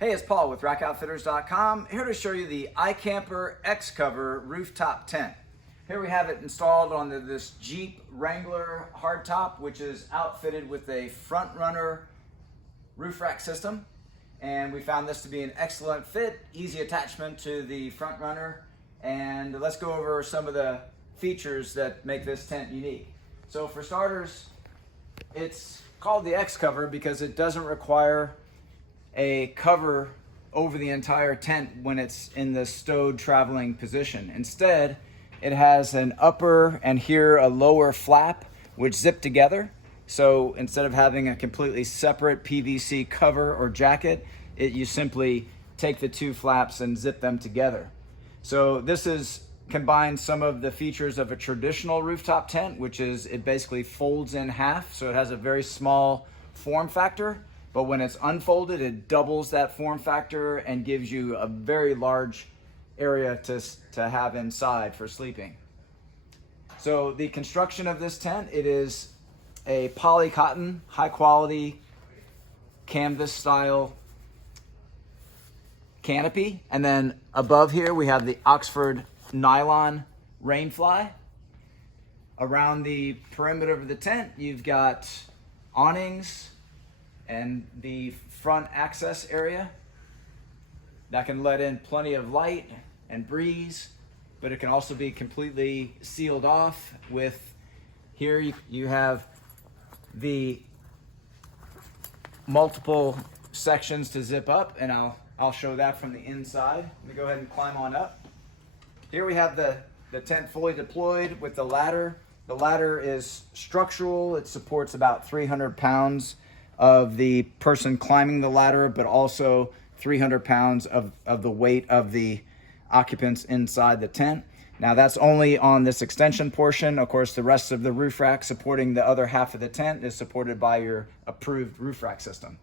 Hey, it's Paul with rackoutfitters.com, here to show you the iKamper X-Cover rooftop tent. Here we have it installed on this Jeep Wrangler hardtop, which is outfitted with a front runner roof rack system. And we found this to be an excellent fit, easy attachment to the front runner. And let's go over some of the features that make this tent unique. So for starters, it's called the X-Cover because it doesn't require a cover over the entire tent when it's in the stowed traveling position. Instead, it has an upper and here a lower flap which zip together. So instead of having a completely separate PVC cover or jacket, you simply take the two flaps and zip them together. So this combines some of the features of a traditional rooftop tent, which is it basically folds in half. So it has a very small form factor, but when it's unfolded, it doubles that form factor and gives you a very large area to have inside for sleeping. So the construction of this tent, it is a poly cotton, high quality canvas style canopy. And then above here, we have the Oxford nylon rainfly. Around the perimeter of the tent, you've got awnings and the front access area that can let in plenty of light and breeze, but it can also be completely sealed off with, here you have the multiple sections to zip up, and I'll show that from the inside. Let me go ahead and climb on up. Here we have the tent fully deployed with the ladder. The ladder is structural. It supports about 300 pounds of the person climbing the ladder, but also 300 pounds of the weight of the occupants inside the tent. Now that's only on this extension portion. Of course, the rest of the roof rack supporting the other half of the tent is supported by your approved roof rack system.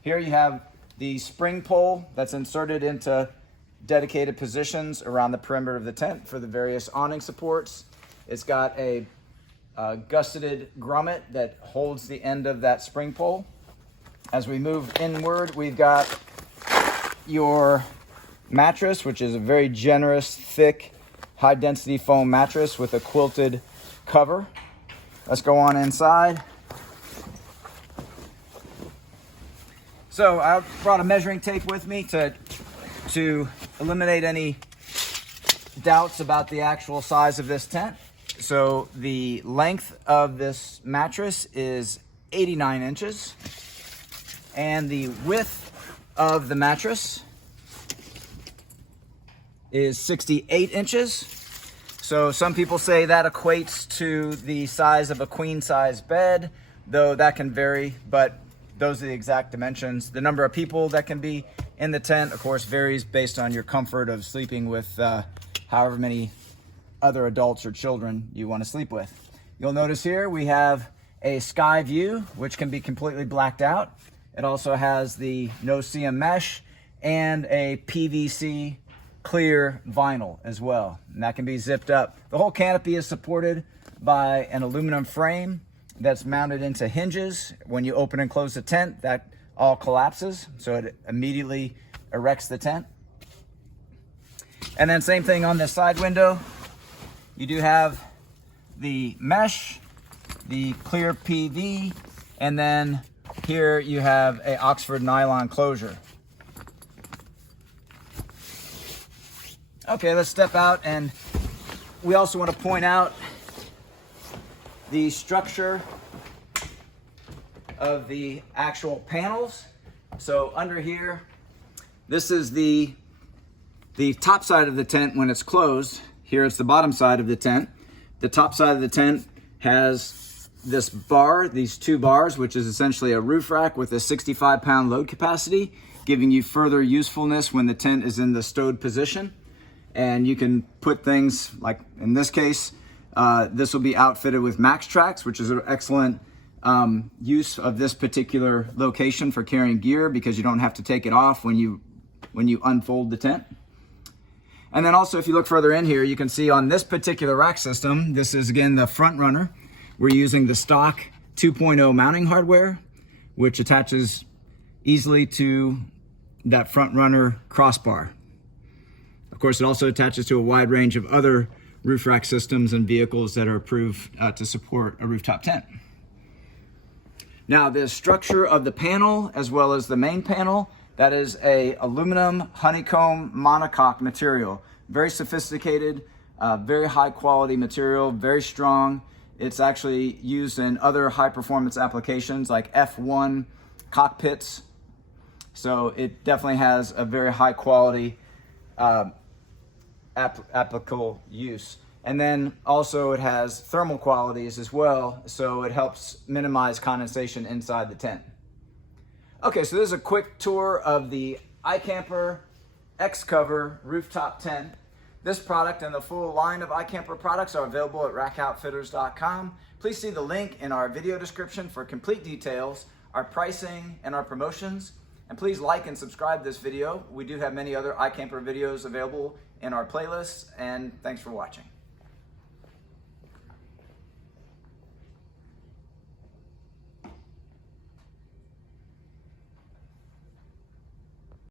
Here you have the spring pole that's inserted into dedicated positions around the perimeter of the tent for the various awning supports. It's got a gusseted grommet that holds the end of that spring pole. As we move inward, we've got your mattress, which is a very generous, thick, high density foam mattress with a quilted cover. Let's go on inside. So I brought a measuring tape with me to eliminate any doubts about the actual size of this tent. So the length of this mattress is 89 inches and the width of the mattress is 68 inches. So some people say that equates to the size of a queen size bed, though that can vary, but those are the exact dimensions. The number of people that can be in the tent, of course, varies based on your comfort of sleeping with however many other adults or children you want to sleep with. You'll notice here we have a sky view, which can be completely blacked out. It also has the no-seam mesh and a PVC clear vinyl as well, and that can be zipped up. The whole canopy is supported by an aluminum frame that's mounted into hinges. When you open and close the tent, that all collapses, so it immediately erects the tent. And then same thing on this side window. You do have the mesh, the clear PV, and then here you have a Oxford nylon closure. Okay, let's step out, and we also want to point out the structure of the actual panels. So under here, this is the top side of the tent when it's closed. Here it's the bottom side of the tent. The top side of the tent has this bar, these two bars, which is essentially a roof rack with a 65-pound load capacity, giving you further usefulness when the tent is in the stowed position. And you can put things like, in this case, this will be outfitted with max tracks, which is an excellent use of this particular location for carrying gear because you don't have to take it off when you unfold the tent. And then also, if you look further in here, you can see on this particular rack system, this is again the front runner. We're using the stock 2.0 mounting hardware, which attaches easily to that front runner crossbar. Of course, it also attaches to a wide range of other roof rack systems and vehicles that are approved to support a rooftop tent. Now, the structure of the panel as well as the main panel, that is a aluminum honeycomb monocoque material. Very sophisticated, very high quality material, very strong. It's actually used in other high performance applications like F1 cockpits. So it definitely has a very high quality applicable use. And then also it has thermal qualities as well, so it helps minimize condensation inside the tent. Okay, so this is a quick tour of the iKamper X-Cover rooftop tent. This product and the full line of iKamper products are available at rackoutfitters.com. Please see the link in our video description for complete details, our pricing, and our promotions. And please like and subscribe this video. We do have many other iKamper videos available in our playlists, and thanks for watching.